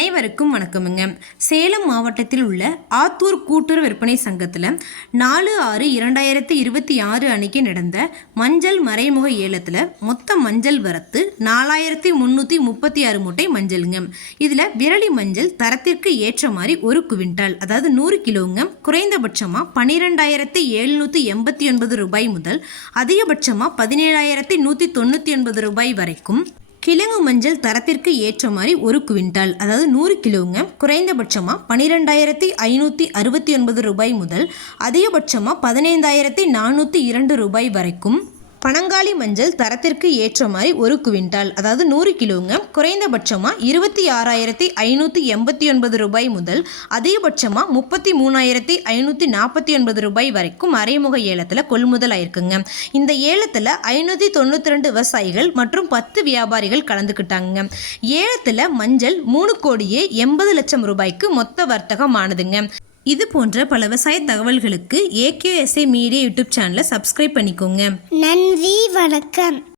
அனைவருக்கும் வணக்கமுங்க. சேலம் மாவட்டத்தில் உள்ள ஆத்தூர் கூட்டுறவு விற்பனை சங்கத்தில் 4/6/2026 அன்னைக்கு நடந்த மஞ்சள் மறைமுக ஏலத்தில் மொத்த மஞ்சள் வரத்து 4336 மூட்டை மஞ்சளுங்க. இதில் விரலி மஞ்சள் தரத்திற்கு ஏற்ற மாதிரி 1 குவிண்டால் அதாவது 100 கிலோங்க குறைந்தபட்சமாக 12,789 ரூபாய் முதல் அதிகபட்சமாக 17,199 ரூபாய் வரைக்கும், கிழங்கு மஞ்சள் தரத்திற்கு ஏற்ற மாதிரி 1 குவிண்டால் அதாவது 100 கிலோங்க குறைந்தபட்சமாக 12,569 ரூபாய் முதல் அதிகபட்சமாக 15,402 ரூபாய் வரைக்கும், பனங்காளி மஞ்சள் தரத்திற்கு ஏற்ற மாதிரி 1 குவிண்டால் அதாவது 100 கிலோங்க குறைந்தபட்சமாக 26,589 ரூபாய் முதல் அதிகபட்சமாக 33,549 ரூபாய் வரைக்கும் மறைமுக ஏலத்தில் கொள்முதல் ஆயிருக்குங்க. இந்த ஏலத்தில் 592 விவசாயிகள் மற்றும் 10 வியாபாரிகள் கலந்துக்கிட்டாங்க. ஏலத்தில் மஞ்சள் 3,80,00,000 ரூபாய்க்கு மொத்த வர்த்தகமானதுங்க. இது போன்ற பல விவசாய தகவல்களுக்கு AQSA மீடியா யூடியூப் சேனலை சப்ஸ்கிரைப் பண்ணிக்கோங்க. நன்றி, வணக்கம்.